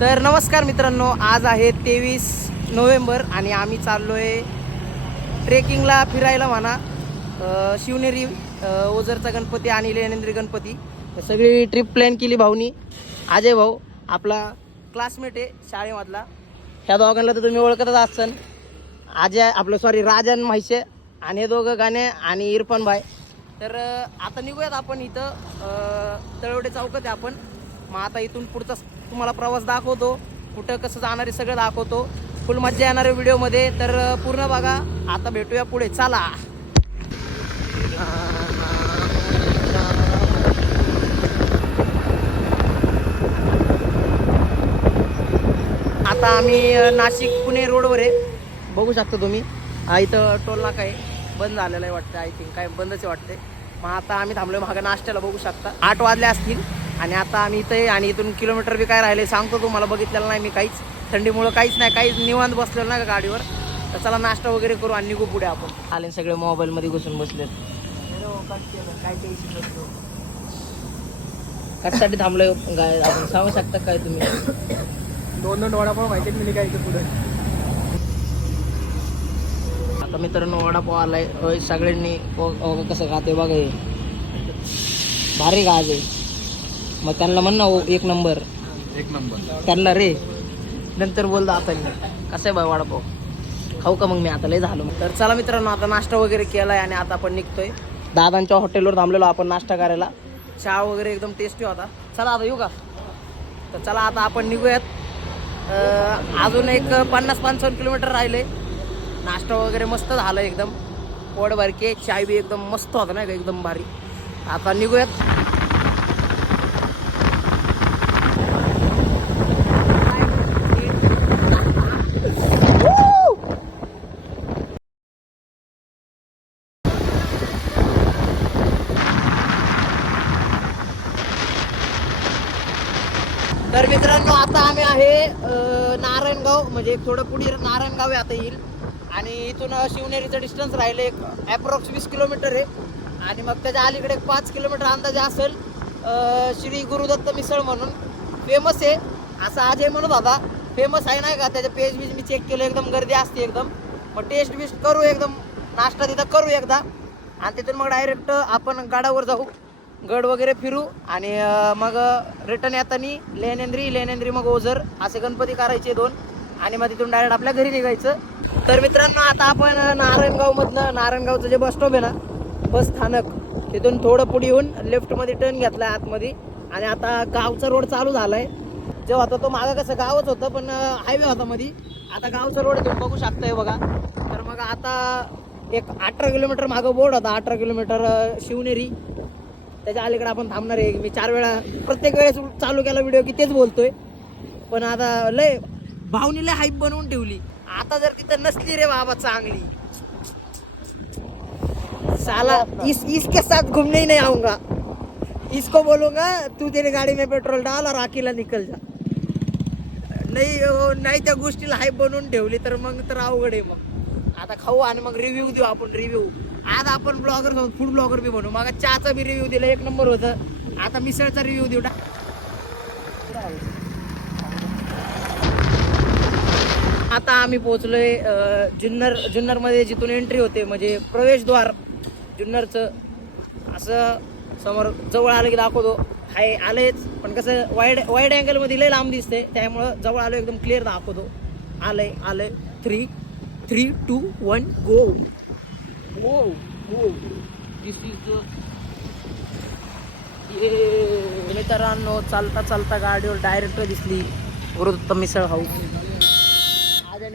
तर नमस्कार मित्रांनो आज आहे तेवीस नोव्हेंबर आणि आम्ही चाललो आहे ट्रेकिंगला फिरायला म्हणा. शिवनेरी ओझरचा गणपती आणि लेनेंद्री गणपती. सगळी ट्रिप प्लॅन केली भाऊनी. अजय भाऊ आपला क्लासमेट आहे शाळेमधला. ह्या दोघांना तर तुम्ही ओळखतच असाल अजय आपलं सॉरी राजन म्हैसे आणि हे दोघं गाणे आणि इरफान भाई. तर आता निघूयात आपण इथं. तळवडे चौकात आहे आपण. मग आता इथून पुढचा तुम्हाला प्रवास दाखवतो. कुठं कसं जाणार आहे सगळं दाखवतो. फुल मज्जा येणार आहे व्हिडिओमध्ये. तर पूर्ण बघा. आता भेटूया पुढे. चला. आता आम्ही नाशिक पुणे रोडवर आहे. बघू शकता तुम्ही. इथं टोल नाका आहे. बंद झालेलं आहे वाटतं आय थिंक काय बंदच आहे वाटते मग आता आम्ही थांबलोय मागं नाश्त्याला. बघू शकता. आठ वाजले असतील. आणि आता आम्ही इथे आणि इथून किलोमीटर बी काय राहिले सांगतो तुम्हाला बघितलेलं नाही मी काहीच. थंडीमुळं काहीच नाही काहीच निवांत बसलेलं नाही का गाडीवर. तर चला नाश्ता वगैरे करू आणि निघू पुढे आपण. आले सगळे मोबाईलमध्ये घुसून बसलेत. काय टेन्शन नसतो. कशासाठी थांबलोय काय आपण सांगू शकता काय तुम्ही? दोन दोन वडापाव माहितीत मी काय इथे पुढे. आता मित्रांनो वडापाव आलाय. सगळ्यांनी कसं खाते बघा हे. भारी गाज आहे. मग त्यांना म्हण ना ओ, एक नंबर. एक नंबर. त्यांना रे. नंतर बोलतो आपण कसं आहे बाय वडापाव? खाऊ का मग मी? आता लय झालो. तर चला मित्रांनो आता नाश्ता वगैरे केलाय आणि आता आपण निघतोय. दादांच्या हॉटेलवर थांबलेलो आपण नाश्ता करायला. चहा वगैरे एकदम टेस्टी होता. चला आता येऊ का? तर चला आता आपण निघूयात. अं, अजून एक पन्नास पंचावन्न किलोमीटर राहिले. नाश्ता वगैरे मस्त झालं एकदम. पोट भरके चाय बी एकदम मस्त होता नाही का? एकदम भारी. आता निघूयात तर मित्रांनो आता आम्ही आहे अं, नारायणगाव म्हणजे एक थोडं पुढे नारायणगाव आहे आता येईल. आणि इथून शिवनेरीचं डिस्टन्स राहिलं एक ॲप्रॉक्स वीस किलोमीटर आहे. आणि मग त्याच्या अलीकडे एक पाच किलोमीटर अंदाजे असेल श्री गुरुदत्त मिसळ म्हणून. फेमस आहे. असं अजय म्हणून होता फेमस आहे नाही का? त्याच्या पेज बीज मी चेक केलं एकदम गर्दी असते एकदम. मग टेस्ट बिस्ट करू एकदम नाश्ता तिथं करू एकदा. आणि तिथून मग डायरेक्ट आपण गडावर जाऊ. गड वगैरे फिरू. आणि मग रिटर्न येताना लेनेंद्री लेनेंद्री मग ओझर. असे गणपती करायचे दोन. आणि मग तिथून डायरेक्ट आपल्या घरी निघायचं. तर मित्रांनो आता आपण नारायणगावमधनं नारायणगावचं जे बस स्टॉप आहे ना बस स्थानक तिथून थोडं पुढे येऊन लेफ्टमध्ये टर्न घेतला आतमध्ये. आणि आता गावचा रोड चालू झालाय. जेव्हा होता तो मागं कसं गावच होतं पण हायवे होता मध्ये आता गावचा रोड तुम्ही बघू शकताय बघा. तर मग आता एक अठरा किलोमीटर मागं बोर्ड होता अठरा किलोमीटर शिवनेरी. त्याच्या अलीकडे आपण थांबणार आहे. मी चार वेळा प्रत्येक वेळेस चालू केला व्हिडिओ की तेच बोलतोय. पण आता लय भावनीला हाईप बनवून ठेवली. आता जर तिथं नसली रे बाबा चांगली. साला इस इसके साथ घूमने ही नहीं आऊंगा. इसको बोलूंगा तू तेरी गाड़ी में पेट्रोल डाल और अकेला निकल जा. नाही हो, नाही त्या गोष्टीला हाईप बनवून ठेवली तर मग तर अवघड आहे मग. आता खाऊ आणि मग रिव्ह्यू देऊ आपण रिव्ह्यू आज आपण ब्लॉगर फूड ब्लॉगर बी बनवू. मग चहाचा बी रिव्ह्यू दिला एक नंबर होतं. आता मिसळचा रिव्ह्यू देऊ. आता आम्ही पोहोचलोय जुन्नर जुन्नरमध्ये जिथून एंट्री होते म्हणजे प्रवेशद्वार जुन्नरचं. असं समोर जवळ आलं की दाखवतो. हाय आलेच. पण कसं वाईड वाईड अँगलमध्ये लय लांब दिसते त्यामुळं जवळ आलो एकदम क्लिअर दाखवतो. आलंय आलंय. Three three two one go go go this is ये मित्रांनो चालता चालता गाडीवर डायरेक्ट दिसली. गुरुदत्त मिसळ हाऊस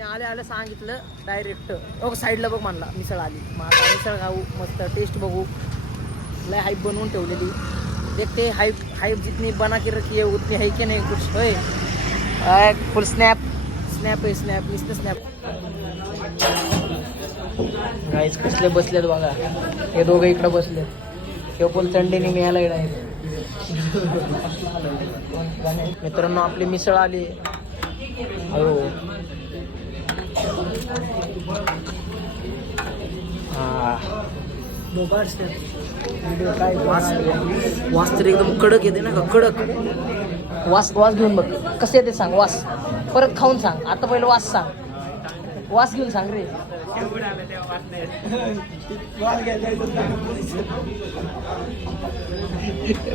आल्या आलं आले आले सांगितलं डायरेक्ट. बघ साईडला बघ म्हणला मिसळ आली. मग आता मिसळ खाऊ मस्त टेस्ट बघू. लय हाईप बनवून ठेवलेली. देखते हाईप हाईप जितनी बना की रखी है उतनी है की नाही कुछ होय. फुल स्नॅप स्नॅप आहे स्नॅप नुसतं स्नॅप गाईच कसले बसलेत बघा. हे दोघं इकडं बसले हे फुल थंडीने मिळाला येणार मित्रांनो आपली मिसळ आली. हो वास तर एकदम कडक येते ना का कडक. वास वास घेऊन बघ. कसे येते सांग वास. परत खाऊन सांग. आता पहिलं वास सांग. वास घेऊन सांग रे.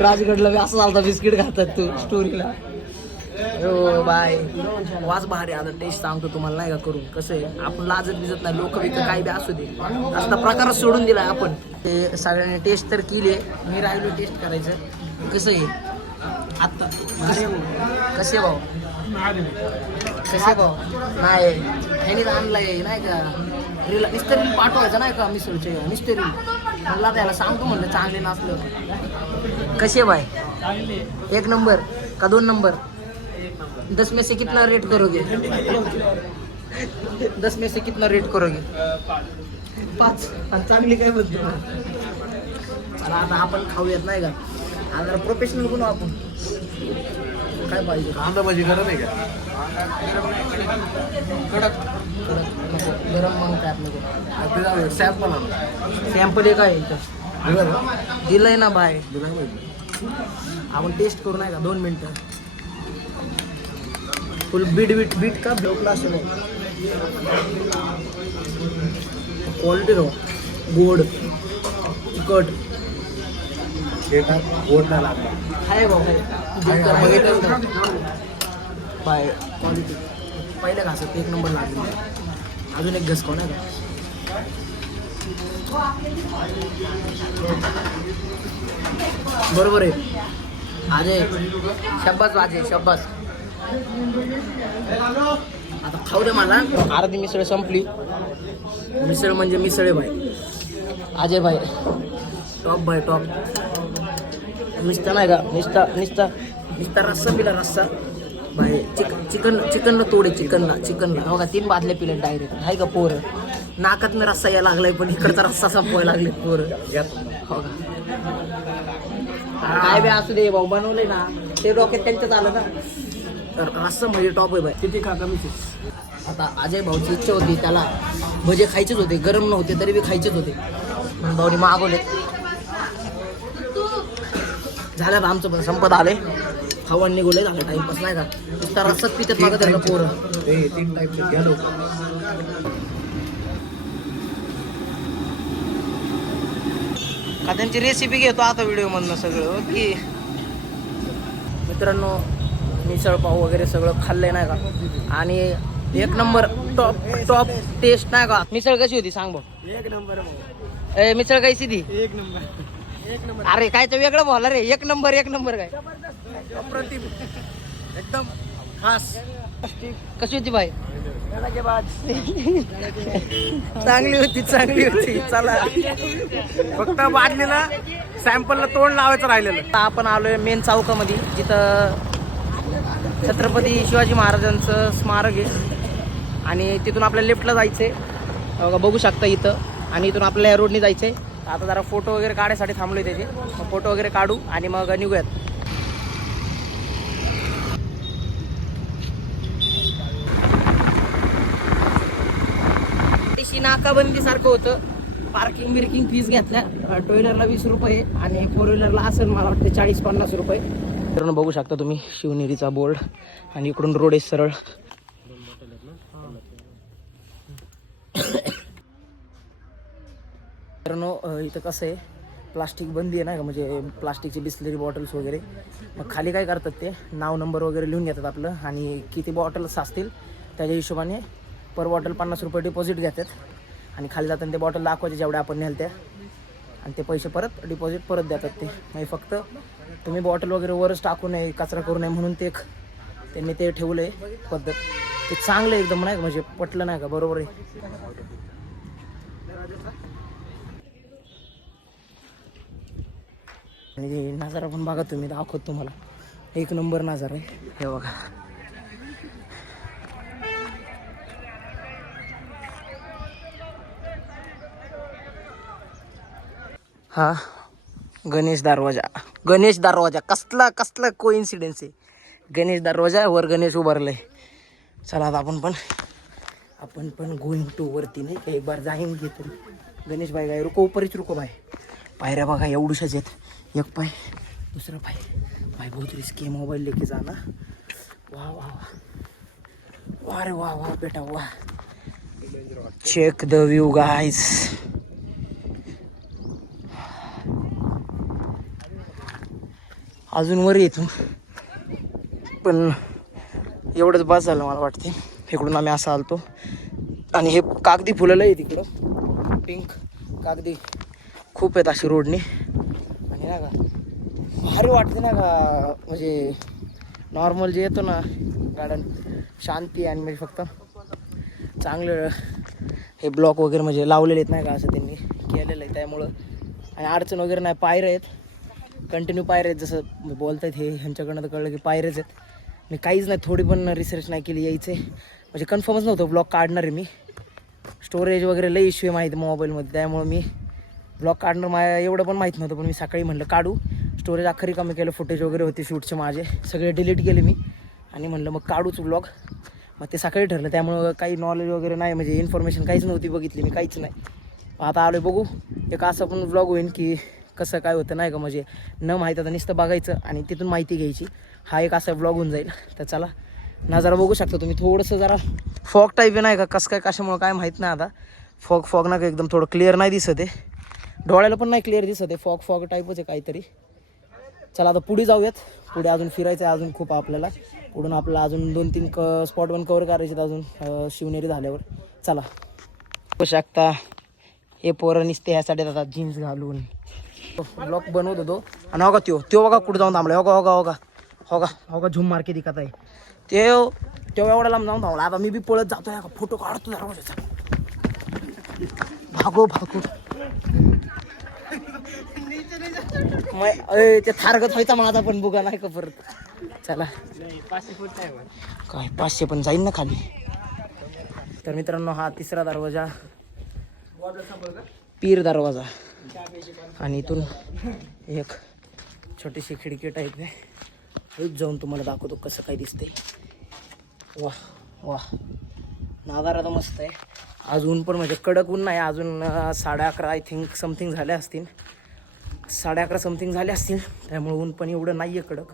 राजगडला असं चालतं बिस्किट खातात तू स्टोरीला हो बाय वास भारी आता टेस्ट सांगतो तुम्हाला नाही का करून. कसं आहे आपण लाजत बिजत नाही. लोक बिक काय बी असू दे. असला प्रकारच सोडून दिलाय आपण. ते सगळ्यांनी टेस्ट तर केली आहे. मी राहिलो टेस्ट करायचं. कसं आहे? आता कसे भाऊ? कसे भाऊ? नाही. ह्यानीच आणलंय नाही का? रील नुसतं रील पाठवायचं नाही का मिसळचे? नुसतं रील म्हणला त्याला सांगतो म्हणलं चांगले नसलं कसे बाय एक नंबर का दोन नंबर? दस में से कितना रेट करोगे? दस में से कितना रेट करोगे? पाच. चांगली काय बोलतो? चला आता आपण खाऊयात नाही का? आता जरा प्रोफेशनल बनू आपण. काय पाहिजे? कांदा भाजी करत आहे का? कडक. कडक नको गरम मग त्यात नको ते? जाऊ सॅम्पल सॅम्पल एक आहे इथं. दिलंय ना बाय? आपण टेस्ट करू नाही का? दोन मिनटं. फुल बीट बीट बीट का ब्लॉकला असतो क्वालिटी रो गोड तिखट हे गोड नाही लागला। आहे भाऊ ना? बाय क्वालिटी पहिल्या घासत एक नंबर लागली. अजून एक घस कोण आहे बरोबर आहे. अजय शब्बास अजय शब्बास. आता खाऊ दे मला. अर्धी मिसळ संपली. मिसळ म्हणजे मिसळ भाई. अजय भाई. टॉप भाई टॉप. निसता नाही का? निसता निसता निसता रस्सा पिला रस्सा. भाई चिकन चिकन चिकनला तोडे चिकनला चिकनला. बघा तीन बादले पिले डायरेक्ट आहे का पोरं? नाकात रस्सा यायला लागलाय पण इकडचा रस्सा संपवायला लागले पोरं. हो का काय बी असू दे भाऊ बनवले ना. ते डोक्यात त्यांच्याच आलं ना. तर रस्सा म्हणजे टॉप आहे भाई किती खा कमी आता अजय भाऊची इच्छा होती त्याला भजे खायचेच होते गरम नव्हते तरी बी खायचेच होते. म्हणून भाऊनी मागवले झालं आमचं पण संपत आले खाऊन निघोले झालं टाइमपास नाही का? नुसता रस्साच पितात मागत राहिलं पोरं. ते तीन टाईपचे घ्या लवकर. का त्यांची रेसिपी घेतो आता व्हिडिओमधनं सगळं की मित्रांनो मिसळ पाव वगैरे सगळं खाल्लंय नाही का? आणि एक नंबर टॉप टॉप टेस्ट नाही का? मिसळ कशी होती सांग भाऊ एक नंबर ए मिसळ कशी ती? एक नंबर. एक नंबर. अरे काय तर वेगळं बोला रे एक नंबर एक नंबर काय? अप्रतिम. एकदम खास. कशी होती बाई? चांगली होती चांगली होती. चला. फक्त बादलीला सॅम्पलला तोंड लावायचं राहिलेलं. आता आपण आलोय मेन चौकामध्ये. जिथं छत्रपती शिवाजी महाराजांचं स्मारक आहे. आणि तिथून आपल्याला लेफ्टला जायचं आहे बघू शकता इथं. आणि इथून आपल्याला या रोडने आहे आता जरा फोटो वगैरे काढायसाठी थांबलो त्याचे. मग फोटो वगैरे काढू आणि मग निघूयात. तशी नाकाबंदी सारखं होतं. पार्किंग बिर्किंग फीज घेतल्या. टू व्हीलरला वीस रुपये आणि फोर व्हीलरला असेल मला वाटतं चाळीस पन्नास रुपये. तर बघू शकता तुम्ही शिवनेरीचा बोर्ड आणि इकडून रोड आहे सरळ. मित्रांनो इथं कसं आहे प्लास्टिक बंदी आहे ना का म्हणजे प्लास्टिकची बिस्लरी बॉटल्स वगैरे. मग खाली काय करतात ते नाव नंबर वगैरे लिहून घेतात आपलं आणि किती बॉटल्स असतील त्याच्या हिशोबाने पर बॉटल पन्नास रुपये डिपॉझिट घेतात. आणि खाली जाताना ते बॉटल दाखवायचे जेवढ्या आपण नेल त्या आणि ते पैसे परत डिपॉझिट परत देतात ते. म्हणजे फक्त तुम्ही बॉटल वगैरे वरच टाकू नये कचरा करू नये म्हणून ते एक त्यांनी ते ठेवलं आहे पद्धत. ते चांगलं आहे एकदम नाही का? म्हणजे पटलं नाही का? बरोबर आहे. आणि नजारा पण बघा तुम्ही दाखवत तुम्हाला. एक नंबर नजारा आहे. हे बघा. हा? गणेश दरवाजा. गणेश दरवाजा. कसला कसला कोइन्सिडेन्स आहे. गणेश दरवाजा वर गणेश उभारलंय. चला आता आपण पण आपण पण गोईंग टू वरती नाही का? एक बार जाईन घेतो. गणेश भाई काय रुको उपरीच रुको भाई पायऱ्या बघा एवढूशाच आहेत. एक पाय दुसरा पाय. भाई बहुत रिस्की आहे मोबाईल लेके जाना वा वा वा. वा रे वा वा बेटा वा. चेक द व्यू गाईज अजून वर येतो. पण एवढंच बस झालं मला वाटते. इकडून आम्ही असं आलतो. आणि हे कागदी फुलं आहे तिकडं पिंक कागदी. खूप आहेत अशी रोडने. आणि ना का भारी वाटते ना का म्हणजे नॉर्मल जे येतो ना गार्डन शांती आणि म्हणजे फक्त चांगलं हे ब्लॉक वगैरे म्हणजे लावलेले आहेत नाही का असं त्यांनी केलेलं आहे. त्यामुळं आणि अडचण वगैरे नाही पायऱ्या आहेत. कंटिन्यू पायऱ्या आहेत. जसं बोलतायत हे ह्यांच्याकडनं तर कळलं की पायऱ्याच आहेत. मी काहीच नाही थोडी पण रिसर्च नाही केली यायचे. म्हणजे कन्फर्मच नव्हतं ब्लॉग काढणार आहे मी. स्टोरेज वगैरे लई इश्यू आहे माहिती मोबाईलमध्ये त्यामुळं मी ब्लॉग काढणं माझ्या एवढं पण माहीत नव्हतं पण मी सकाळी म्हणलं काढू. स्टोरेज अख्खरी कमी केलं फुटेज वगैरे होते शूटचे माझे. सगळे डिलीट केले मी. आणि म्हणलं मग काढूच ब्लॉग मग ते सकाळी ठरलं त्यामुळं काही नॉलेज वगैरे नाही म्हणजे इन्फॉर्मेशन काहीच नव्हती बघितली मी काहीच नाही. आता आलो बघू. एक असं पण ब्लॉग होईल की कसं काय होतं नाही का म्हणजे न माहीत आता नुसतं बघायचं आणि तिथून माहिती घ्यायची. हा एक असा ब्लॉग होऊन जाईल. तर चला नजारा बघू शकता तुम्ही. थोडंसं जरा फॉग टाईप आहे नाही का कसं काय कशामुळं काय माहीत नाही आता. फॉग फॉग ना का एकदम थोडं क्लिअर नाही दिसत आहे. डोळ्याला पण नाही क्लिअर दिसत आहे. फॉग फॉग टाईपच आहे काहीतरी. चला आता पुढे जाऊयात. पुढे अजून फिरायचं आहे अजून खूप आपल्याला. पुढून आपल्याला अजून दोन तीन क स्पॉट वन कवर करायचे आहेत अजून शिवनेरी झाल्यावर. चला. बघू शकता. हे पोरं निसते ह्यासाठी जातात जीन्स घालून. ब्लॉक बनवत होतो. आणि हो का त्यो त्यो बघा कुठं जाऊन थांबला हो का हो का हो का हो का हो का झुम मार्के दिखत आहे ते त्यो एवढ्या लांब जाऊन थांबला. आता मी बी पळत जातोय. का फोटो काढतो दरवाजाचा भागो भागो. ते थारगत व्हायचा माझा पण बुगा नाही का परत? चला. काय पाचशे पण जाईन ना खाली. तर मित्रांनो हा तिसरा दरवाजा. पीर दरवाजा. आणि इथून एक छोटीशी खिडकी टाईप आहे जाऊन तुम्हाला दाखवतो कसं काय दिसतंय. वा वा नागारा तर मस्त आहे. अजून पण म्हणजे कडक ऊन नाही अजून साडे अकरा आय थिंक समथिंग झाले असतील. साडे अकरा समथिंग झाले असतील. त्यामुळे ऊन पण एवढं नाही आहे कडक.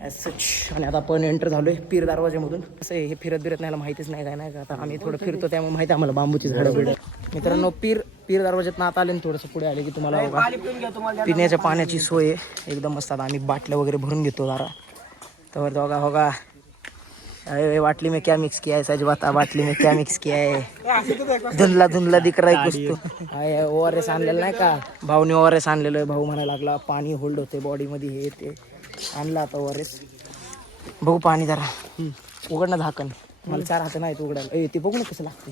ॲज सच आणि आता आपण एंटर झालोय पीर दरवाजामधून असं हे फिरत बिरत नाही माहितीच नाही काय नाही का? आता आम्ही थोडं फिरतो त्यामुळे माहिती आम्हाला बांबूची झाडं बिडं. मित्रांनो पीर पीर दरवाज्यात आता आले ना थोडंसं पुढे आले की तुम्हाला बघा, पिण्याच्या पाण्याची सोय आहे एकदम मस्त आता आम्ही बाटल्या वगैरे भरून घेतो जरा. तर बघा होगा अरे बाटली में क्या मिक्स किया है सच बता बाटली में क्या मिक्स किया है धुंदला धुंदला दिख रहा है कुछ तो. आहे. ओ आर एस आणलेलं नाही का? भाऊने ओ आर एस आणलेलं आहे भाऊ म्हणायला लागला पाणी होल्ड होते बॉडीमध्ये हे ते. आणला आता ओ आर एस बघू पाणी जरा. उघड ना झाकण. मला चार हात नाही उघडायला. ए ते बघू ना कसं लागते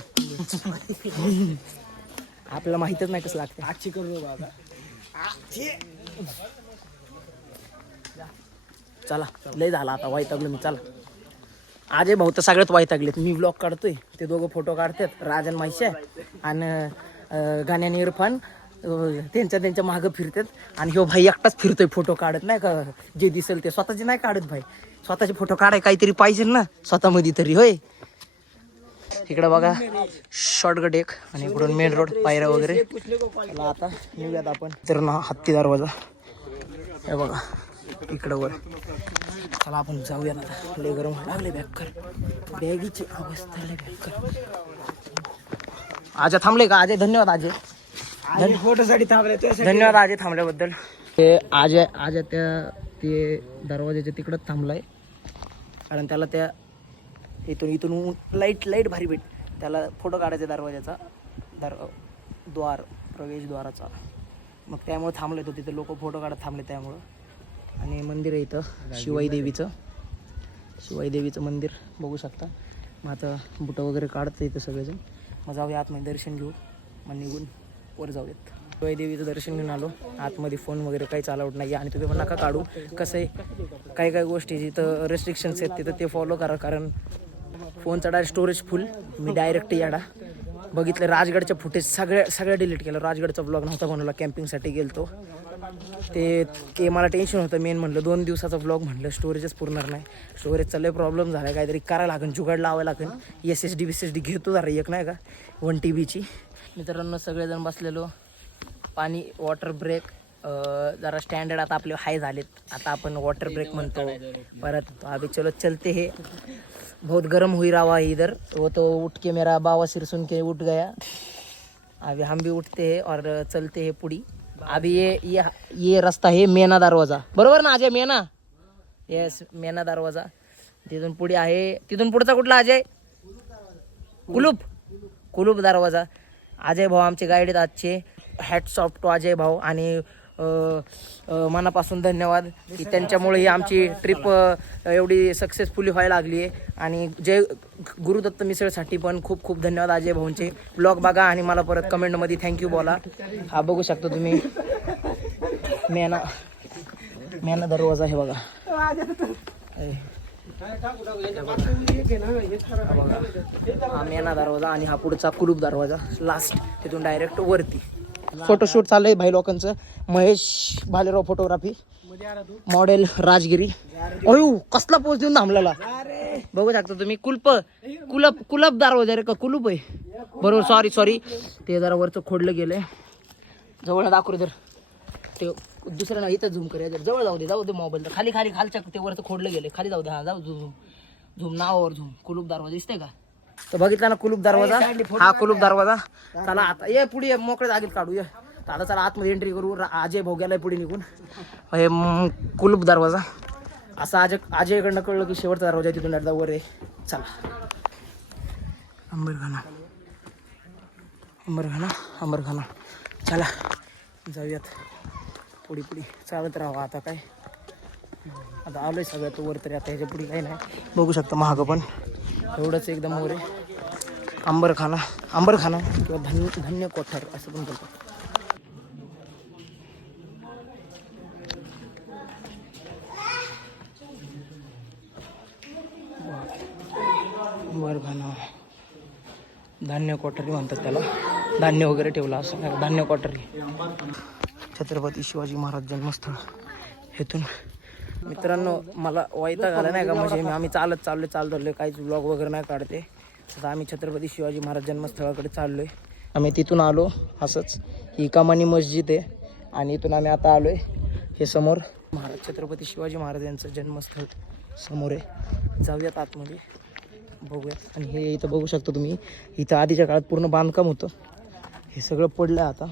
आपल्याला माहितच नाही कसं लागते आजची करू बाबा चला लय झाला आता वैतागलो मी चला. आजय भाऊ तर सगळ्यात वैतागलेत. मी ब्लॉग काढतोय. ते दोघं फोटो काढतात. राजन माहिशा आणि गाण्याने इरफान त्यांच्या त्यांच्या मागं फिरतात. आणि ह्यो भाई एकटाच फिरतोय फोटो काढत. नाही का जे दिसेल ते. स्वतःचे नाही काढत भाई. स्वतःचे फोटो काढाय काहीतरी पाहिजे ना स्वतःमध्ये तरी होय. इकडं बघा शॉर्टकट एक आणि इकडून मेन रोड पायऱ्या वगैरे. चला आता निघूयात आपण. तर ना हत्ती दरवाजा. हे बघा इकडं वर. चला आपण जाऊया आता. लय गरम लागले बॅग कर बॅगीची अवस्था लय बॅग कर थांबले का? अजय धन्यवाद अजय फोटोसाठी थांबले धन्यवाद अजय थांबल्याबद्दल. ते अजय अजय त्या ते दरवाजाच्या तिकडंच थांबलाय. कारण त्याला त्या इथून इथून लाइट लाइट भारी भेट त्याला फोटो काढायचा दरवाजाचा. दर द्वार प्रवेशद्वाराचा मग त्यामुळे थांबले तो. तिथे लोक फोटो काढत थांबले त्यामुळं. आणि मंदिर आहे इथं शिवाई देवीचं शिवाई देवीचं मंदिर बघू शकता. मग आता बुटं वगैरे काढतं इथं सगळेजण. मग जाऊया आतमध्ये दर्शन घेऊ. मग निघून वर जाऊयात. देवीचं दर्शन घेऊन आलो. आतमध्ये फोन वगैरे काहीच अलाउड नाही आणि तुम्ही पण नका काढू. कसं आहे काही काही गोष्टी जिथं रेस्ट्रिक्शन्स आहेत तिथं ते फॉलो करा. कारण फोनचा डायरेक्ट स्टोरेज फुल मी डायरेक्ट याडा. बघितलं राजगडच्या फुटेज सगळ्या सगळ्या डिलीट केलं. राजगडचा ब्लॉग नव्हता बनवला कॅम्पिंगसाठी गेलतो. ते ते मला टेन्शन होतं. मेन म्हणलं दोन दिवसाचा ब्लॉग म्हणलं स्टोरेजच पुरणार नाही. स्टोरेजचा लय प्रॉब्लेम झाला. काहीतरी करायला लागेल जुगाड लावायला लागेल एस एस डी बिस एस डी घेतो जरा एक नाही का? वन टी बीची मित्रांनो सगळेजण बसलेलो. पाणी वॉटर ब्रेक जरा स्टँडर्ड आता आपले हाय झालेत. आता आपण वॉटर ब्रेक म्हणतो. परत अभी चलो चलते हे. बहुत गर्म हुई रहा है इधर. वो तो उठ के मेरा बाबा सिर सुन के उठ गया. अभी हम भी उठते हैं और चलते हैं पुड़ी. अभी ये ये ये रस्ता है मेना दरवाजा. बरोबर ना अजय? मेना? येस मेना दरवाजा. तिथून पुढे आहे. तिथून पुढचा कुठला अजय? कुलूप. कुलूप दरवाजा. अजय भाऊ आमचे गाईड आहेत आजचे. हॅट्स ऑफ टू अजय भाऊ आणि मनापासून धन्यवाद की त्यांच्यामुळे ही आमची ट्रिप एवढी सक्सेसफुली व्हायला लागली आहे. आणि जय गुरुदत्त मिसळसाठी पण खूप खूप धन्यवाद अजय भाऊंचे. ब्लॉग बघा आणि मला परत कमेंटमध्ये थँक्यू बोला. हा बघू शकता तुम्ही. मेना मेना दरवाजा आहे बघा. हा मेना दरवाजा आणि हा पुढचा कुलूप दरवाजा. लास्ट तिथून डायरेक्ट वरती. फोटोशूट चाललंय भाई लोकांचं. Mahesh Bhalerao photography model Rajgiri. अयो कसला पोच देऊन थांबलेला. बघू शकता तुम्ही कुलप कुलप कुलप वगैरे रे का कुलूप आहे? बरोबर सॉरी सॉरी ते जरा वरचं खोडलं गेलंय. जवळ दाखवू जर. ते दुसऱ्या ना इथं झूम करूया जर जवळ जाऊ दे जाऊ दे मोबाईल तर खाली खाली खालच्या ते वरचं खोडलं गेले खाली जाऊ दे हा जाऊ झूम झूम नावावर झूम कुलूप दरवाजा दिसतंय का? तर बघितला ना कुलूप दरवाजा? हा कुलूप दरवाजा. चला आता ये पुढे मोकळ्या जागेत काढू ये. आता चला आतमध्ये एंट्री करू. अजय भाऊ गेलाय पुढे निघून. हे कुलूप दरवाजा. असं अजय अजयकडनं कळलं की शेवटचा दरवाजा तिथून एकदा वर आहे चला. अंबरखाना अंबरखाना अंबरखाना चला जाऊयात. पुढे पुढे. चालत राहावं आता काय. आता आलोय सगळ्यात वर तरी आता ह्याच्या पुढे काही नाही. बघू शकता महाग पण. एवढंच एकदम मोरे. आंबरखाना आंबरखाना किंवा धन्य धन्य कोठार असं पण बोलतात. आंबरखाना. धान्य कोठारी म्हणतात त्याला. धान्य वगैरे ठेवलं असं. धान्य कोठरी. छत्रपती शिवाजी महाराज जन्मस्थळ. हेतून मित्रांनो मला वैताग आलं नाही का? म्हणजे मी- आम्ही चालत चाललोय चाल चाललोय काहीच ब्लॉग वगैरे नाही काढते. आता आम्ही छत्रपती शिवाजी महाराज जन्मस्थळाकडे चाललोय. आम्ही तिथून आलो असंच. ही कमानी मस्जिद आहे आणि इथून आम्ही आता आलोय. हे समोर महाराज छत्रपती शिवाजी महाराज यांचं जन्मस्थळ समोर आहे. जाऊयात आतमध्ये बघूयात. आणि हे इथं बघू शकता तुम्ही इथं आधीच्या काळात पूर्ण बांधकाम होतं. हे सगळं पडलं आता.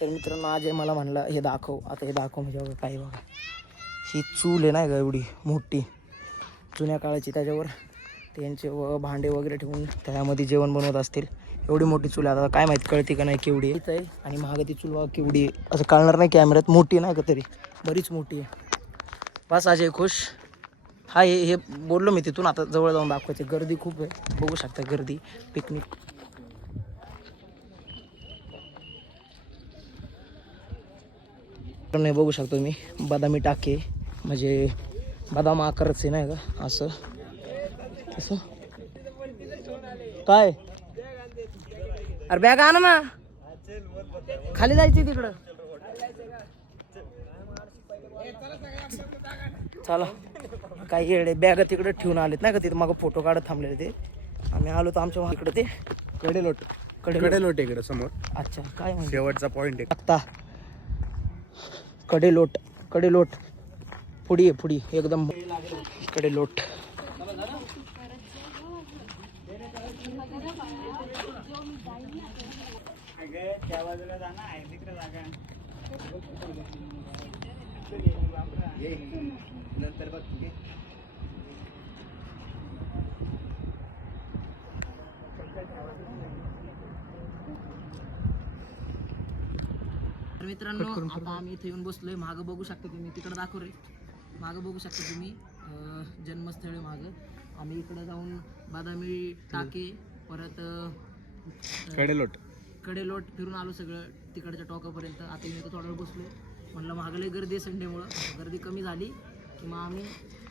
तर मित्रांनो आज मला म्हणलं हे दाखव. आता हे दाखव म्हणजे बघा काय बघा. ही चूल आहे नाही का एवढी मोठी. जुन्या काळाची त्याच्यावर त्यांचे व भांडे वगैरे ठेवून त्यामध्ये जेवण बनवत असतील. एवढी मोठी चूल आहे. आता काय माहिती कळते का नाही केवढी आहे. आणि महाग ती चूल केवढी आहे. असं कळणार नाही कॅमेऱ्यात. मोठी नाही का तरी. बरीच मोठी आहे. बस अजय खुश. हा हे हे बोललो मी तिथून. आता जवळ जाऊन दाखवायचे गर्दी खूप आहे. बघू शकता गर्दी. पिकनिक. नाही बघू शकतो मी. बदामी टाके. म्हणजे बदाम आकारच आहे नाही का असं. कसं काय? अरे बॅग आण ना. खाली जायचं तिकडं. चला. काही येडे बॅग तिकडे ठेवून आलेत नाही का तिथे मग फोटो काढत थांबलेले ते. आम्ही आलो तर आमच्या इकडे ते. कडेलोट. कडे कडेलोट इकडे समोर. अच्छा काय शेवटचा पॉइंट आहे. आत्ता. कडेलोट. कडेलोट. पुडी आहे पुडी एकदम कडेलोट तर मित्रांनो आता आम्ही इथे येऊन बसलोय. मागं बघू शकता तुम्ही. तिकडे दाखव रे मागं बघू शकता तुम्ही. जन्मस्थळ आहे मागं. आम्ही इकडे जाऊन बादामी टाके परत कडेलोट. कडेलोट फिरून आलो सगळं तिकडच्या टोकापर्यंत. आता मी इथं थोडा वेळ बसलो म्हणलं मागले गर्दी आहे संडेमुळं. गर्दी कमी झाली की मग आम्ही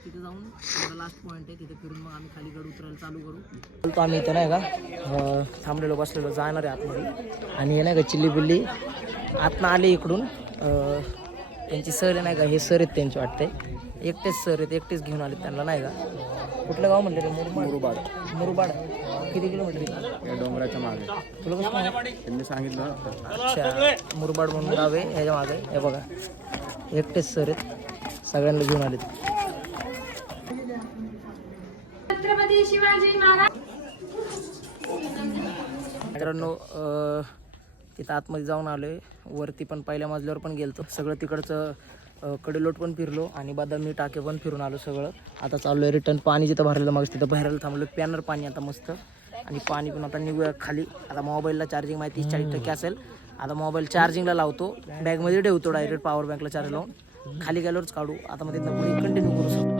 तिथे जाऊन लास्ट पॉईंट आहे तिथे फिरून मग आम्ही खाली गड उतरायला चालू करू. बोलतो आम्ही इथं नाही का? थांबलेलो बसलेलो जाणार आहे आतमध्ये. आणि हे नाही का चिल्ली बिल्ली आतनं आले इकडून. त्यांची सर आहे नाही का? हे सर आहेत त्यांचे वाटते एकटेच सर आहेत एकटेच घेऊन आले त्यांना नाही का? कुठलं गाव म्हणलं रे? मुरबाड. मुरुबाड. मुरबाड. किती किलोमीटर आहे? या डोंगराच्या मागे. तुला कसं माहिती? त्यांनी सांगितलं. अच्छा. मुरबाड म्हणून गाव आहे ह्याच्या मागे. हे बघा. एकटेच सर आहेत. सगळ्यांना घेऊन आलेत. छत्रपती शिवाजी महाराज. मित्रांनो अं, तिथं आतमध्ये जाऊन आलो आहे वरती पण पहिल्या मजल्यावर पण गेलतो. सगळं तिकडचं कडेलोट पण फिरलो आणि बदामी टाके पण फिरून आलो सगळं. आता चाललो आहे रिटर्न पाणी जिथं भरलेलं मग तिथं भरायला थांबलो पॅनर पाणी आता मस्त. आणि पाणी पण आता निघूया खाली. आता मोबाईलला चार्जिंग माहिती तीस चाळीस टक्के असेल. आता मोबाईल चार्जिंगला लावतो. बॅगमध्ये ठेवतो डायरेक्ट पॉवर बँकला चार्ज लावून. खाली गेल्यावरच काढू. आता मग तिथं पुढे कंटिन्यू करू शकतो.